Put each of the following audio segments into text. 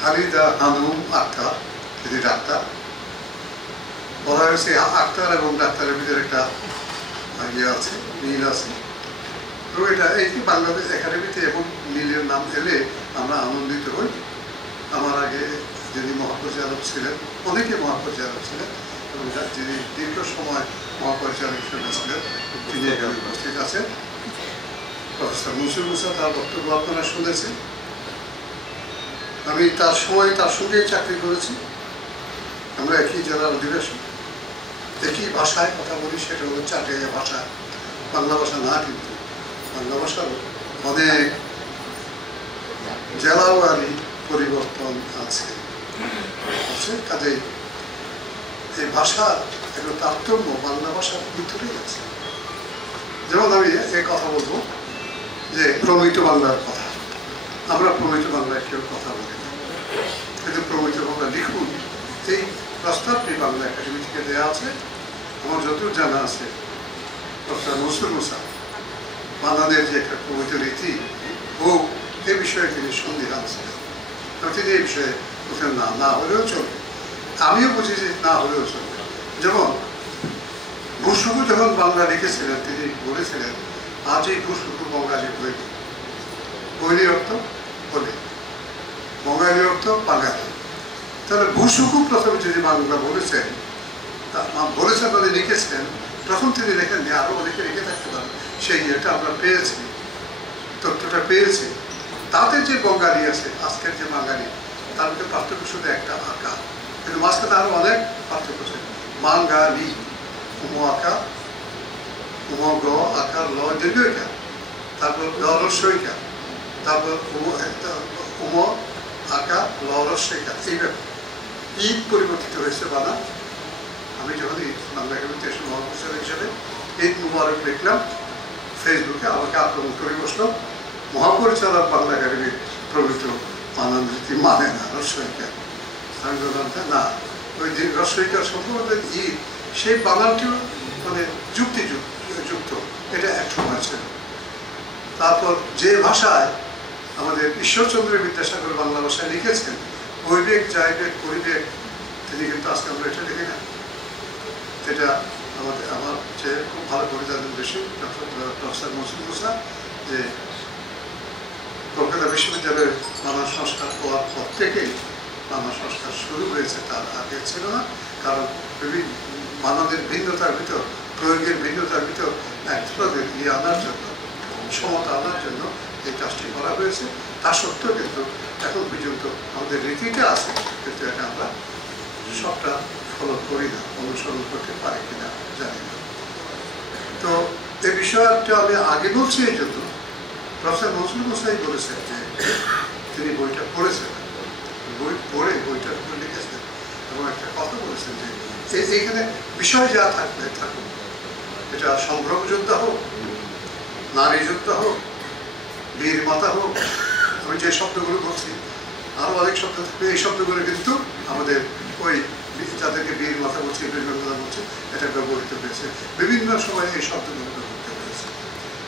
খালিদা খানম আক্তার, তিনি ডাক্তার। বলা হয়েছে আক্তার এবং ডাক্তারের ভিতরে একটা ইয়ে আছে, মিল আছে। তো এটা এই যে বাংলাদেশ একাডেমিতে এবং মিলের নাম এলে আমরা আনন্দিত হই। আমার আগে যিনি মহাপরিচালক ছিলেন, অনেকে মহাপরিচালক ছিলেন, এবং যিনি দীর্ঘ সময় মহাপরিচালক হিসেবে ছিলেন তিনি এখানে উপস্থিত আছেন। প্রফেসর মনসুর মুসা তার বক্তব্য আপনারা শুনেছেন। আমি তার সময় তার সঙ্গেই চাকরি করেছি। আমরা একই জেলার অধিবাসী, একই ভাষায় কথা বলি, সেটা হলো চাটিয়া ভাষা, বাংলা ভাষা না। কিন্তু বাংলা ভাষারও অনেক জেলাওয়ারি পরিবর্তন আছে। কাজেই এই ভাষার একটা তারতম্য বাংলা ভাষার ভিতরেই আছে। যেমন আমি এই কথা বলবো যে প্রমিত বাংলার কথা, আমরা প্রমিত বাংলায় কেউ কথা বলি না, কিন্তু প্রমিত বাংলা লিখুন এই প্রস্তাবটি বাংলা একাডেমি থেকে দেওয়া আছে। আমার যতদূর জানা আছে প্রফেসর মনসুর মুসা বাংলাদেশ যে একটা প্রমিত রীতি হোক এ বিষয়ে তিনি সন্দিহান ছিলেন। তিনি এই বিষয়ে বলছেন না হলেও চলবে। আমিও বুঝি যে না হলেও চলবে। যেমন ভূসুকু যখন বাংলা লিখেছিলেন তিনি বলেছিলেন আজ এই ভূসুকু বঙ্গালী বই, বৈরী অর্থ বলে, বঙ্গালী অর্থ বাঙালি। তাহলে ভূসুকু প্রথমে যদি বাংলা বলেছেন মানে লিখেছেন, তখন তিনি লেখেননি, আরো অনেকে লিখে থাকতে পারেন। সেই ইয়েটা আমরা পেয়েছি, তথ্যটা পেয়েছি। তাতে যে বঙ্গালী আছে, আজকের যে বাঙালি, তার মধ্যে পার্থক্য শুধু একটা আঁকা, কিন্তু মাঝখানে আরো অনেক পার্থক্য আছে। বাঙালি উম আঁকা, উম গ আকার ল দীর্ঘইকা, তারপর লরস্বইকা, তারপর উম আঁকা লরস্বইকা, এই ব্যাপার ঈদ পরিবর্তিত হয়েছে বানা। আমি যখন বাংলা একাডেমিতে এসে মহাপরিচালক হিসেবে ঈদ মুবারক লিখলাম, ফেসবুকে আমাকে আক্রমণ করে বসলো মহাপরিচালক বাংলা একাডেমির প্রভৃত বানান রীতি মানে না, রস্বইকা। আমি বললাম না, ওই দিন রস্বইকার সম্পূর্ণ ঈদ, সেই বানানটিও মানে যুক্ত, এটা এক সময় ছিল। তারপর যে ভাষায় আমাদের ঈশ্বরচন্দ্র বিদ্যাসাগর বাংলা ভাষায় লিখেছেন, বৈবেক জায়বেক পরিবেক, তিনি কিন্তু আজকে আমরা এটা লিখি না। এটা আমার চেয়ে খুব ভালো করে জানেন বেশি প্রফেসর মনসুর মুসা, যে কলকাতা বিশ্ববিদ্যালয়ের বাংলা সংস্কার হওয়ার পর থেকেই বাংলা সংস্কার শুরু হয়েছে, তার আগে ছিল না। কারণ বিভিন্ন বানানের ভিন্নতার ভিতর, প্রয়োগের ভিন্নতার ভিতর একত্রদের ইয়ে আনার জন্য, সমতা আনার জন্য এই কাজটি করা হয়েছে। তা সত্ত্বেও কিন্তু এখন পর্যন্ত আমাদের রীতিটা আছে, কিন্তু এটা আমরা সবটা ফলো করি না, অনুসরণ করতে পারি কিনা জানি না। তো এই বিষয়টা আমি আগে বলছি এই জন্য, প্রফেসর মনসুর মুসাই বলেছেন যে তিনি বইটা পড়েছেন, বই পড়ে বইটার উপর লিখেছেন এবং একটা কথা বলেছেন যে এইখানে বিষয় যা থাকবে থাকুক, এটা সম্ভ্রম যোদ্ধা হোক, নারী যোদ্ধা হোক, বীর মাতা হোক, আমি যে শব্দগুলো বলছি আরো অনেক শব্দ থাকবে, এই শব্দগুলো কিন্তু আমাদের ওই যাদেরকে বীর মাতা বলছি, বীরগঙ্গা বলছি, এটা ব্যবহৃত হয়েছে বিভিন্ন সময়, এই শব্দগুলো ব্যবহৃত হয়েছে।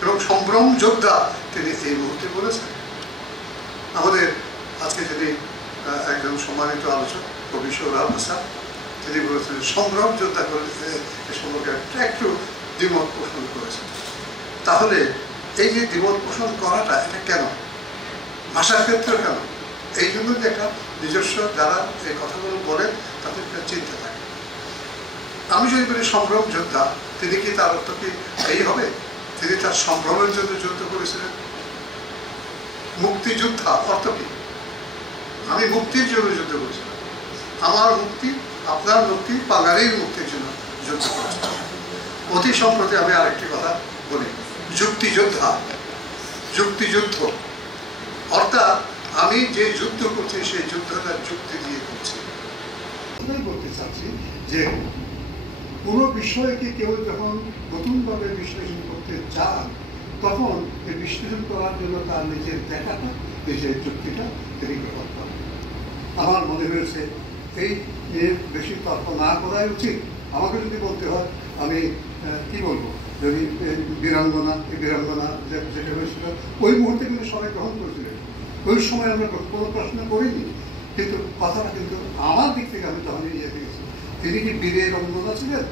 এবং সম্ভ্রম যোদ্ধা তিনি এই মুহূর্তে বলেছেন। আমাদের আজকে যদি একজন সম্মানিত আলোচক কবি সৌরভ হাসান, তিনি বলেছেন সম্ভ্রম যোদ্ধা করে এ সম্পর্কে একটু দ্বিমত পোষণ করেছেন। তাহলে এই যে দ্বিমত পোষণ করাটা, এটা কেন ভাষার ক্ষেত্রে কেন? এই জন্য যে একটা নিজস্ব যারা এই কথাগুলো বলেন তাদের একটা চিন্তা থাকে। আমি যদি বলি সম্ভ্রম যোদ্ধা, তিনি কি তার অর্থ কি এই হবে তিনি তার সম্ভ্রমের জন্য যুদ্ধ করেছিলেন? মুক্তিযোদ্ধা অর্থ কি? আমি মুক্তির জন্য যুদ্ধ করেছিলাম, আমার মুক্তি, আপনার মুক্তি, বাঙালির মুক্তির জন্য যুদ্ধ করেছিলাম। অতি সম্প্রতি আমি আরেকটি কথা বলি, যুক্তিযোদ্ধা, যুক্তিযুদ্ধ অর্থাৎ আমি যে যুদ্ধ করছি সেই যুদ্ধটা যুক্তি দিয়ে করছি। বলতে চাচ্ছি যে কোনো বিষয়কে কেউ যখন নতুনভাবে বিশ্লেষণ করতে চান, তখন এই বিশ্লেষণ করার জন্য তার নিজের দেখাটা, নিজের যুক্তিটা তিনি গ্রহণ করেন। আমার মনে হয়েছে এই নিয়ে বেশি তর্ক না করাই উচিত। আমাকে যদি বলতে হয়, আমি কি বলবো, যদি বীরাঙ্গনা যেটা হয়েছিল ওই মুহূর্তে কিন্তু সবাই গ্রহণ করেছিলেন, ওই সময় আমরা কোনো প্রশ্ন করিনি। কিন্তু কথাটা কিন্তু আমার দিক থেকে আমি তখনই নিয়ে গেছি। তিনি কি বীরের অন্যতা ছিলেন?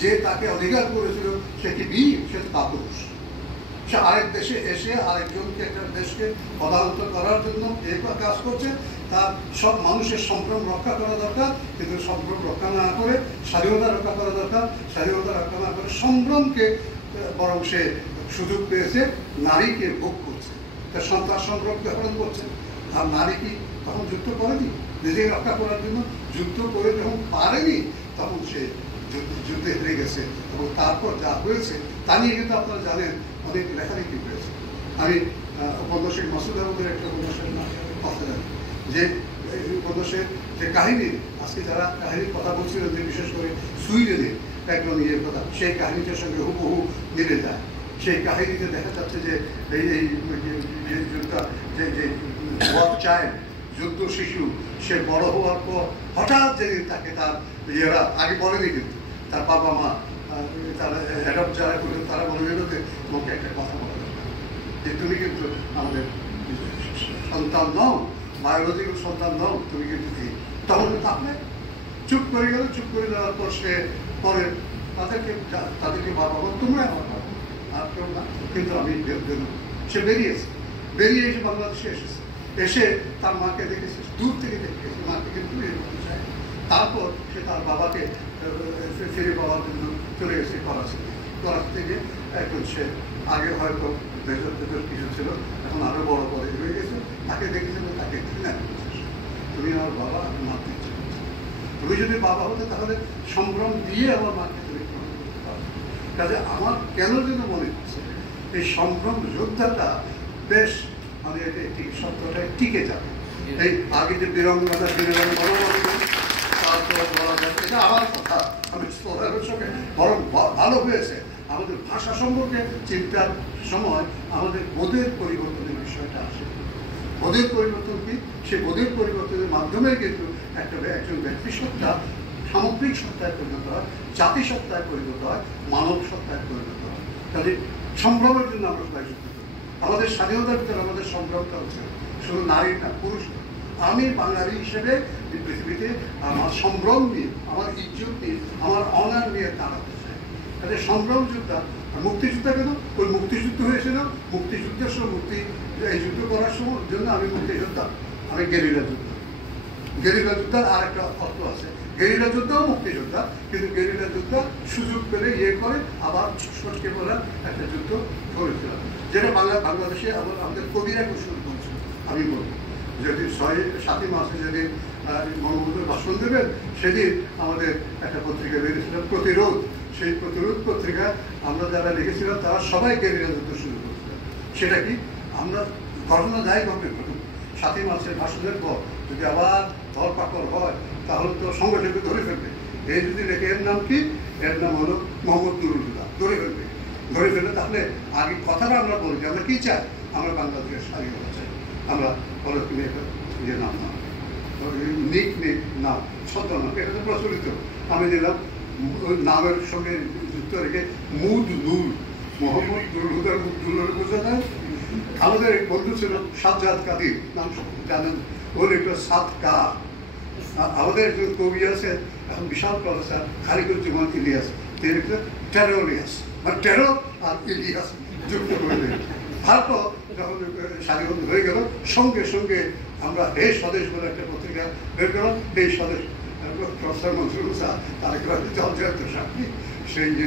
যে তাকে অধিকার করেছিল সে কি বীর? সে তো কাপুরুষ। সে আরেক দেশে এসে আরেকজনকে একটা দেশকে পদান্তর করার জন্য এই কাজ করছে। তার সব মানুষের সম্ভ্রম রক্ষা করা দরকার, কিন্তু সম্ভ্রম রক্ষা না করে স্বাধীনতা রক্ষা করা দরকার। স্বাধীনতা রক্ষা না করে সম্ভ্রমকে বরং সে সুযোগ পেয়েছে নারীকে ভোগ করছে, তার সন্তান সম্ভ্রমকে হরণ করছে। আর নারী কি তখন যুদ্ধ করেনি? নিজেকে রক্ষা করার জন্য যুদ্ধ করে যখন পারেনি তখন সে যুদ্ধে হেরে গেছে। এবং তারপর যা হয়েছে তা নিয়ে কিন্তু আপনারা জানেন অনেক লেখালেখি হয়েছে। আমি উপন্যাসিক মাসুদ আহমদের একটা উপন্যাসের কথা জানি, যে উপন্যাসের যে কাহিনী, আজকে যারা কাহিনীর কথা বলছিলেন যে বিশেষ করে সুইডেনে একজন ইয়ের কথা, সেই কাহিনীটার সঙ্গে হুবহু মিলে যায়। সেই কাহিনীতে দেখা যাচ্ছে যে এই যে চাইল্ড, যুদ্ধ শিশু, সে বড় হওয়ার পর হঠাৎ যেদিন তাকে তার ইয়েরা আগে বলেনি, কিন্তু তার বাবা মা তারা অ্যাডপ্ট যারা করলেন তারা বলে দিল যে তোমাকে একটা কথা বলা দরকার, যে তুমি কিন্তু আমাদের সন্তান নও, বায়োলজিক্যাল সন্তান নও, তুমি কিন্তু এই। তখন তাহলে চুপ করে গেল। চুপ করে যাওয়ার পর সে পরে তাদেরকে বাবা বল, তোমরা আমার বাবা, আর কেউ না, কিন্তু আমি সে বেরিয়েছে। বেরিয়ে এসে বাংলাদেশে এসেছে। এসে তার মাকে দেখেছে, দূর থেকে দেখে মাকে কিন্তু এরকম চায়। তারপর সে তার বাবাকে ফিরে পাওয়ার জন্য চলে গেছে করাচি। করাচি থেকে এখন সে আগে হয়তো ভেতর কিছু ছিল, এখন আরো বড় বড় হয়ে গেছে। তাকে দেখেছিল, তাকে ঘৃণা করছে, তুমি আমার বাবা, আমি মারতে ইচ্ছে করছি। তুমি যদি বাবা হতে তাহলে সম্ভ্রম দিয়ে আমার মাকে তুমি গ্রহণ করতে পারো। কাজে আমার কেন যেন মনে হচ্ছে এই সম্ভ্রম যোদ্ধাটা বেশ, মানে এটা ঠিক শব্দটা টিকে যাবে। এই আগে যে বীরঙ্গনা বিনোদন তারপর বলা যায় এটা আমার কথা, আমি সোহেলের সঙ্গে বরং ভালো হয়েছে। আমাদের ভাষা সম্পর্কে চিন্তার সময় আমাদের বোধের পরিবর্তনের বিষয়টা আসে। বোধের পরিবর্তন কি? সে বোধের পরিবর্তনের মাধ্যমে কিন্তু একজন ব্যক্তি সত্তা সামগ্রিক সত্তায় পরিণত হয়, জাতিসত্তায় পরিণত হয়, মানব সত্তায় পরিণত হয়। কাজে সম্ভ্রমের জন্য আমরা সবাই যুক্ত করি। আমাদের স্বাধীনতার ভিতরে আমাদের সম্ভ্রমটা হচ্ছে শুধু নারীর না, পুরুষ। আমি বাঙালি হিসেবে পৃথিবীতে আমার সম্ভ্রম নিয়ে, আমার ইজ্জত নিয়ে, আমার অনার নিয়ে দাঁড়াতে চাই। কাজে সম্ভ্রম যোদ্ধা। মুক্তিযোদ্ধা কেন? ওই মুক্তিযুদ্ধ হয়েছিল, মুক্তিযুদ্ধের সময় এই যুদ্ধ করার সময় জন্য আমি মুক্তিযোদ্ধা, আমি গেরিলা যোদ্ধা। গেরিলা যোদ্ধার আর একটা অর্থ আছে, গেরিলা যোদ্ধাও মুক্তিযোদ্ধা, কিন্তু গেরিলা যোদ্ধা সুযোগ পেলে ইয়ে করে আবার সটকে পড়ার একটা যুদ্ধ করেছিল, যেটা বাংলাদেশে আমাদের কবিরা শুরু করেছিল। আমি বলবো যদি 7ই মার্চে যেদিন বঙ্গবন্ধুর ভাষণ দেবেন, সেদিন আমাদের একটা পত্রিকা বেরিয়েছিল প্রতিরোধ। সেই প্রতিরোধ পত্রিকায় আমরা যারা লিখেছিলাম তারা সবাই গেরিলা যুদ্ধ শুরু করেছিলাম। সেটা কি? আমরা ঘটনা যাই ঘটবে ঘটুক, 7ই মার্চের ভাষণের পর যদি আবার ধরপাকড় হয় তাহলে তো সঙ্গে সঙ্গে ধরে ফেলবে। এই যদি লেখে এর নাম কি? এর নাম হলো মোহাম্মদ নুরুল হুদা। ধরে ফেলবে। ধরে ফেলে তাহলে আগে কথাটা আমরা বলি যে আমরা কি চাই? আমরা বাংলাদেশের স্বাধীনতা চাই। আমরা বলো তুমি একটা ইয়ে নাম না, নিক নাম, ছদ্মনাম, এটা তো প্রচলিত। আমি দিলাম নামের সঙ্গে যুক্ত রেখে মুদ নুর, মোহাম্মদ নুরুল হুদার মুদ নুর বোঝা যায়। আমাদের এক বন্ধু ছিল সাজ্জাদ কাদির, নাম জানেন, ওর একটা সাতকা। আমাদের একজন কবি আছে, এখন বিশাল প্রফেসর খালিকুজ্জামান ইলিয়াস, তিনি একটা টেরোরিয়াস, মানে টেরো আর ইলিয়াস যুক্ত করে দিলেন। তারপর যখন স্বাধীন হয়ে গেল, সঙ্গে সঙ্গে আমরা এই স্বদেশ বলে একটা পত্রিকা বের করলাম। এই স্বদেশ প্রফেসর মনসুর হুসা তারেক জয়ন্ত সাক্ষী সেই যে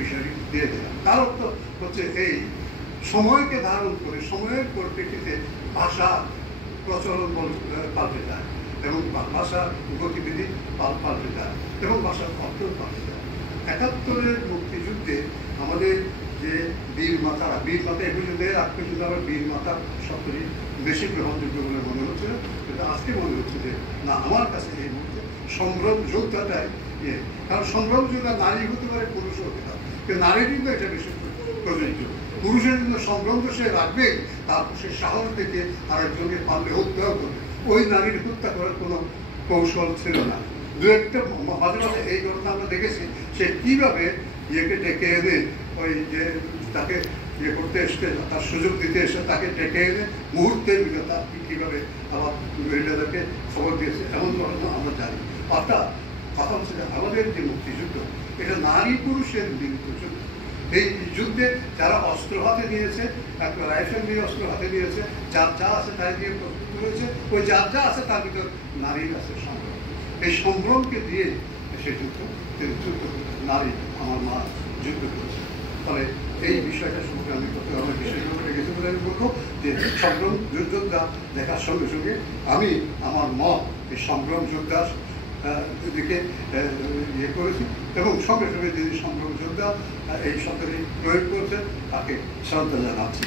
বিষয়টি দিয়ে দিলাম। তার অর্থ হচ্ছে এই সময়কে ধারণ করে সময়ের পরিপ্রেক্ষিতে ভাষা প্রচলন পাল্টে যায়, এবং ভাষার গতিবিধি পাল্টে যায়, এবং ভাষার অর্থ পাল্টে যায়। 71-এর মুক্তিযুদ্ধে আমাদের যে বীর মাতা এই পর্যন্ত আগ পর্যন্ত আমার বীর মাতা শব্দটি বেশি গ্রহণযোগ্য বলে মনে হচ্ছিল, কিন্তু আজকে মনে হচ্ছে যে না, আমার কাছে এই মুহূর্তে সম্ভ্রম যোদ্ধাটাই ইয়ে। কারণ সম্ভ্রম যোদ্ধা নারী হতে পারে, পুরুষও হতে পারে, কিন্তু নারী কিন্তু এটা বেশি প্রযোজ্য। পুরুষের জন্য সম্ভ্রম তো সে রাখবেই, তারপর সে সাহস থেকে আরেকজনকে পারলে হত্যাও করবে। ওই নারীর হত্যা করার কোনো কৌশল ছিল না। দু একটা মাঝে মাঝে এই ঘটনা আমরা দেখেছি, সে কীভাবে ইয়েকে ডেকে এনে ওই যে তাকে ইয়ে করতে এসে, তার সুযোগ দিতে এসে তাকে ডেকে এনে মুহূর্তের ভিতরে তার কীভাবে আবার মহিলাদেরকে খবর দিয়েছে এমন ঘটনা আমরা জানি। অর্থাৎ কথা হচ্ছে যে আমাদের যে মুক্তিযুদ্ধ এটা নারী পুরুষের মিলিত যুদ্ধ। এই যুদ্ধে যারা অস্ত্র হাতে নিয়েছে, একটা রাইফেল নিয়ে অস্ত্র হাতে নিয়েছে, যার যা আছে তাই দিয়ে প্রস্তুত করেছে, ওই যার যা আছে তার ভিতর নারীর আছে সংগ্রাম। এই সংগ্রামকে দিয়ে সে যুদ্ধ নারী আমার মা যুদ্ধ করেছে। ফলে এই বিষয়টা সম্পর্কে আমি অনেক বিশেষভাবে রেখেছি বলে আমি বলবো যে সংগ্রাম যোদ্ধা দেখার সঙ্গে সঙ্গে আমি আমার মত এই সংগ্রাম যোদ্ধার দিকে ইয়ে করেছি এবং সঙ্গে সঙ্গে যিনি সংগ্রাম যোদ্ধা এই শব্দটি প্রয়োগ করেছেন তাকে শ্রদ্ধা জানাচ্ছি।